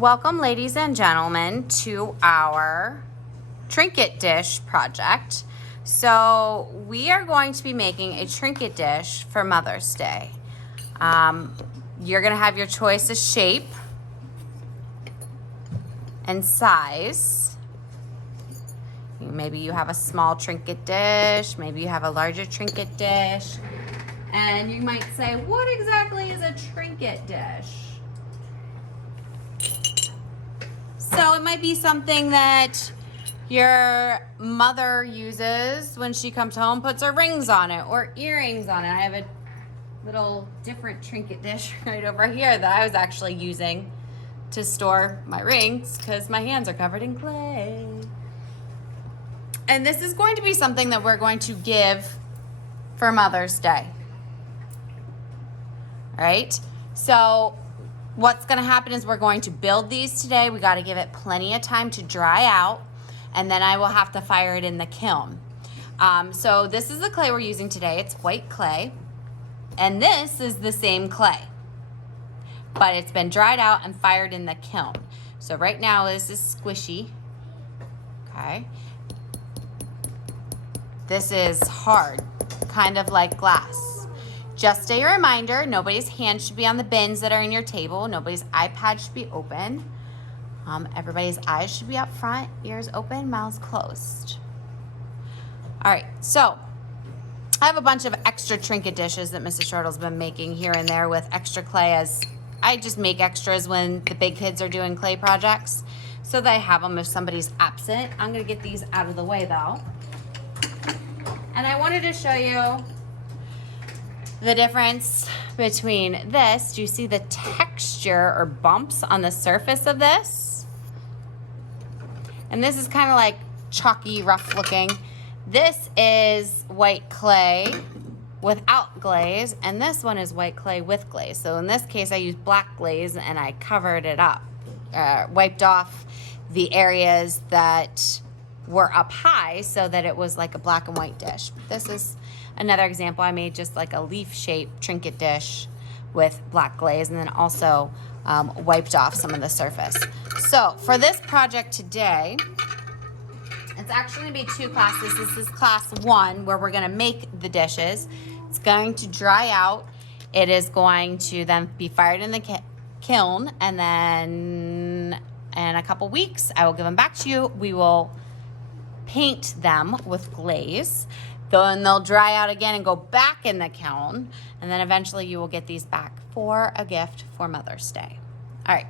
Welcome, ladies and gentlemen, to our trinket dish project. So we are going to be making a trinket dish for Mother's Day. You're going to have your choice of shape and size. Maybe you have a small trinket dish, maybe you have a larger trinket dish, and you might say, what exactly is a trinket dish? So it might be something that your mother uses when she comes home, puts her rings on it or earrings on it. I have a little different trinket dish right over here that I was actually using to store my rings because my hands are covered in clay. And this is going to be something that we're going to give for Mother's Day. All right? So what's going to happen is we're going to build these today. We got to give it plenty of time to dry out, and then I will have to fire it in the kiln. So this is the clay we're using today. It's white clay, and this is the same clay, but it's been dried out and fired in the kiln. So right now this is squishy. Okay. This is hard, kind of like glass. Just a reminder, nobody's hand should be on the bins that are in your table. Nobody's iPad should be open. Everybody's eyes should be up front, ears open, mouths closed. All right, so I have a bunch of extra trinket dishes that Mrs. Shortle's been making here and there with extra clay, as I just make extras when the big kids are doing clay projects so that I have them if somebody's absent. I'm gonna get these out of the way though. And I wanted to show you the difference between this. Do you see the texture or bumps on the surface of this? And this is kind of like chalky, rough looking. This is white clay without glaze, and this one is white clay with glaze. So in this case, I used black glaze and I covered it up, wiped off the areas that were up high so that it was like a black and white dish. This is another example. I made just like a leaf shaped trinket dish with black glaze, and then also wiped off some of the surface. So for this project today, it's actually gonna be two classes. This is class 1, where we're gonna make the dishes. It's going to dry out. It is going to then be fired in the kiln, and then in a couple weeks, I will give them back to you. We will paint them with glaze. Then they'll dry out again and go back in the kiln, and then eventually you will get these back for a gift for Mother's Day. All right,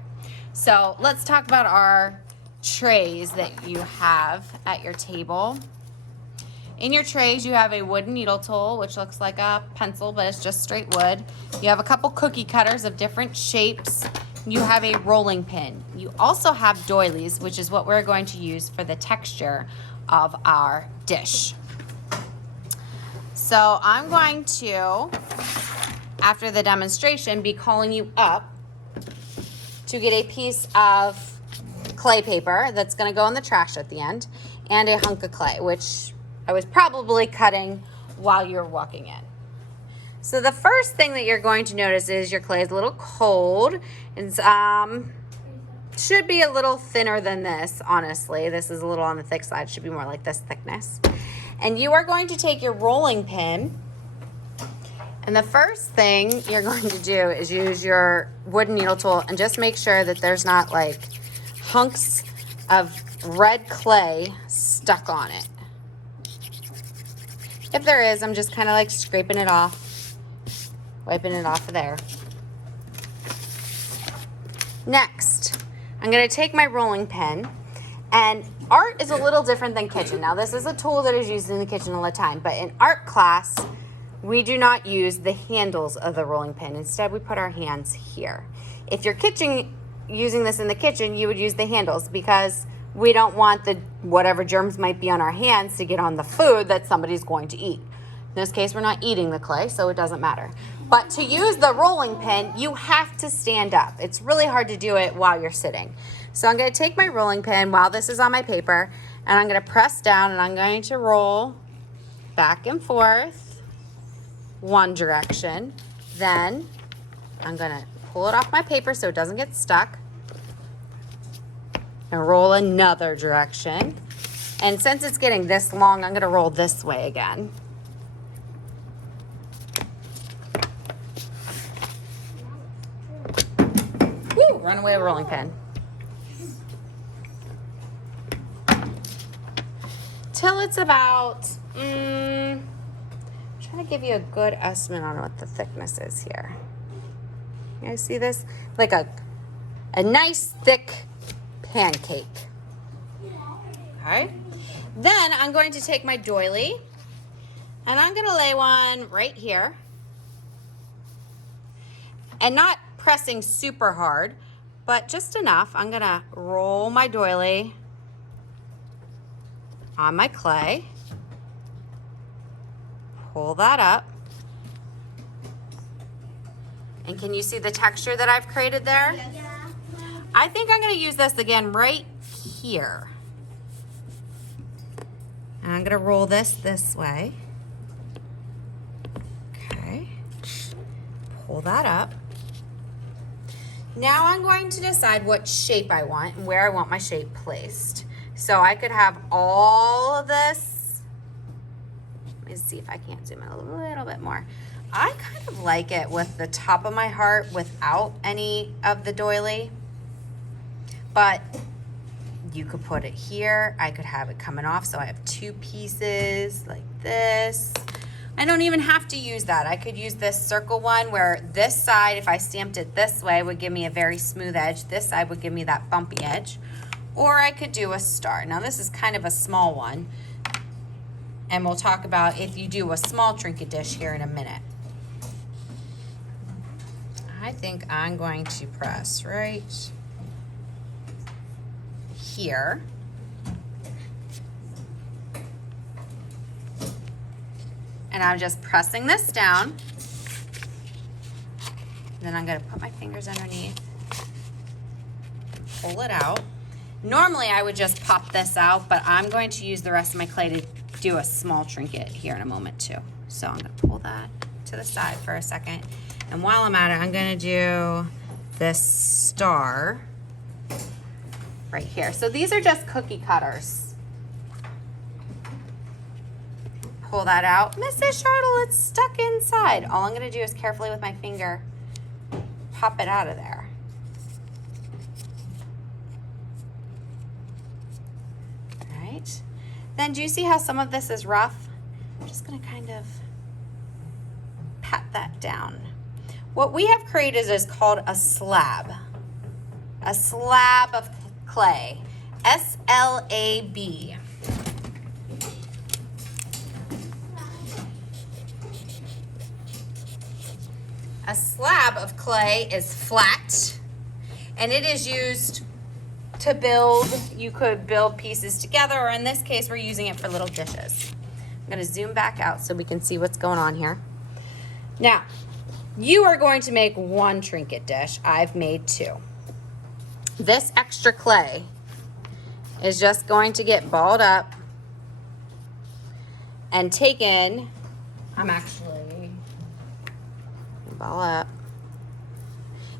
so let's talk about our trays that you have at your table. In your trays, you have a wooden needle tool, which looks like a pencil, but it's just straight wood. You have a couple cookie cutters of different shapes. You have a rolling pin. You also have doilies, which is what we're going to use for the texture of our dish. So I'm going to, after the demonstration, be calling you up to get a piece of clay paper that's going to go in the trash at the end, and a hunk of clay, which I was probably cutting while you were walking in. So the first thing that you're going to notice is your clay is a little cold. It's should be a little thinner than this, honestly. This is a little on the thick side. It should be more like this thickness. And you are going to take your rolling pin, and the first thing you're going to do is use your wooden needle tool and just make sure that there's not like hunks of red clay stuck on it. If there is, I'm just kind of like scraping it off, wiping it off of there. Next, I'm going to take my rolling pin, and art is a little different than kitchen. Now, this is a tool that is used in the kitchen all the time, but in art class, we do not use the handles of the rolling pin. Instead, we put our hands here. If you're using this in the kitchen, you would use the handles because we don't want the whatever germs might be on our hands to get on the food that somebody's going to eat. In this case, we're not eating the clay, so it doesn't matter. But to use the rolling pin, you have to stand up. It's really hard to do it while you're sitting. So I'm going to take my rolling pin while this is on my paper, and I'm going to press down, and I'm going to roll back and forth one direction. Then I'm going to pull it off my paper so it doesn't get stuck. And roll another direction. And since it's getting this long, I'm gonna roll this way again. Woo, runaway rolling pin. Till it's about, trying to give you a good estimate on what the thickness is here. You guys see this? Like a nice thick pancake. Okay. Then I'm going to take my doily and I'm going to lay one right here. And not pressing super hard, but just enough. I'm going to roll my doily on my clay. Pull that up. And can you see the texture that I've created there? Yeah. I think I'm going to use this again right here. And I'm going to roll this way. Okay. Pull that up. Now I'm going to decide what shape I want and where I want my shape placed. So I could have all of this. Let me see if I can't zoom in a little bit more. I kind of like it with the top of my heart without any of the doily. But you could put it here. I could have it coming off so I have two pieces like this. I don't even have to use that. I could use this circle one where this side, if I stamped it this way, would give me a very smooth edge. This side would give me that bumpy edge. Or I could do a star. Now this is kind of a small one. And we'll talk about if you do a small trinket dish here in a minute. I think I'm going to press right here. And I'm just pressing this down. Then I'm gonna put my fingers underneath, pull it out. Normally I would just pop this out, but I'm going to use the rest of my clay to do a small trinket here in a moment too. So I'm gonna pull that to the side for a second. And while I'm at it, I'm gonna do this star right here. So these are just cookie cutters. Pull that out. Mrs. Shirtle, it's stuck inside. All I'm gonna do is carefully with my finger pop it out of there. All right. Then do you see how some of this is rough? I'm just gonna kind of pat that down. What we have created is called a slab. A slab of clay. S-L-A-B. A slab of clay is flat, and it is used to build. You could build pieces together, or in this case, we're using it for little dishes. I'm gonna zoom back out so we can see what's going on here. Now, you are going to make one trinket dish. I've made two. This extra clay is just going to get balled up and taken. I'm actually ball up.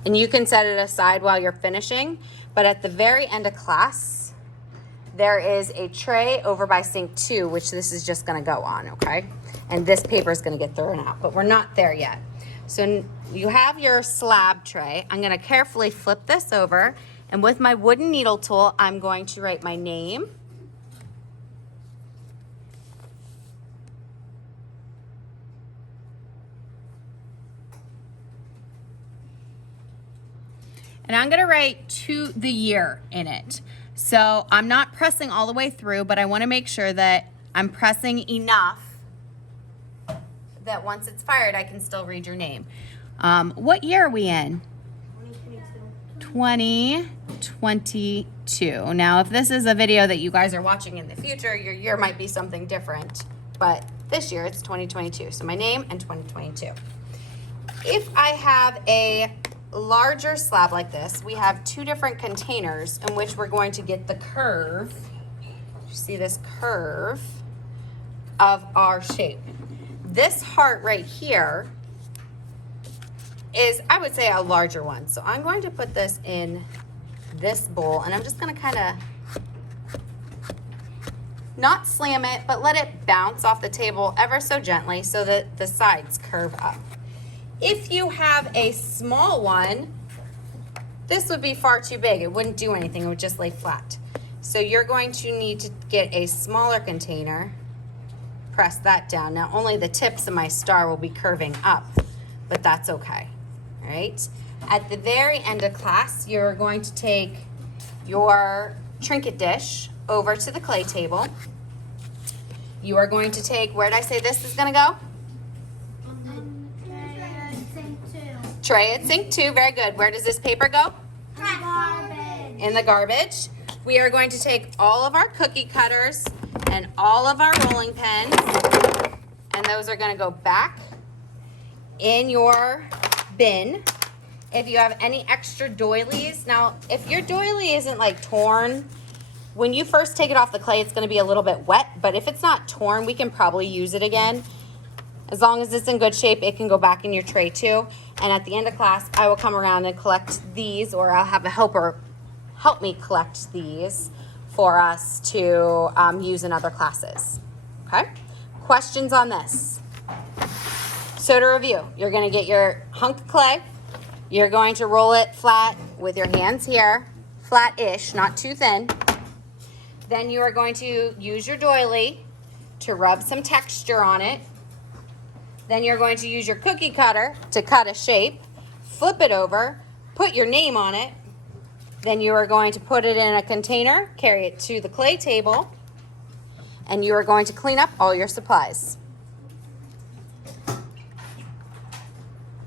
And you can set it aside while you're finishing, but at the very end of class, there is a tray over by sink 2, which this is just gonna go on, okay? And this paper is gonna get thrown out, but we're not there yet. So you have your slab tray. I'm gonna carefully flip this over, and with my wooden needle tool, I'm going to write my name. And I'm gonna write the year in it. So I'm not pressing all the way through, but I wanna make sure that I'm pressing enough that once it's fired, I can still read your name. What year are we in? 2022. Now, if this is a video that you guys are watching in the future, your year might be something different, but this year it's 2022. So my name and 2022. If I have a larger slab like this, we have two different containers in which we're going to get the curve. You see this curve of our shape. This heart right here is, I would say, a larger one. So I'm going to put this in this bowl, and I'm just gonna kind of not slam it, but let it bounce off the table ever so gently so that the sides curve up. If you have a small one, this would be far too big. It wouldn't do anything, it would just lay flat. So you're going to need to get a smaller container, press that down. Now only the tips of my star will be curving up, but that's okay, all right? At the very end of class, you're going to take your trinket dish over to the clay table. You are going to take, where did I say this is gonna go? Tray at sink 2, very good. Where does this paper go? Garbage. In the garbage. We are going to take all of our cookie cutters and all of our rolling pins, and those are gonna go back in your bin. If you have any extra doilies, now if your doily isn't like torn, when you first take it off the clay, it's gonna be a little bit wet, but if it's not torn, we can probably use it again. As long as it's in good shape, it can go back in your tray too. And at the end of class, I will come around and collect these, or I'll have a helper help me collect these for us to use in other classes, okay? Questions on this? So to review, you're gonna get your hunk of clay, you're going to roll it flat with your hands here, flat-ish, not too thin. Then you are going to use your doily to rub some texture on it. Then you're going to use your cookie cutter to cut a shape, flip it over, put your name on it. Then you are going to put it in a container, carry it to the clay table, and you are going to clean up all your supplies.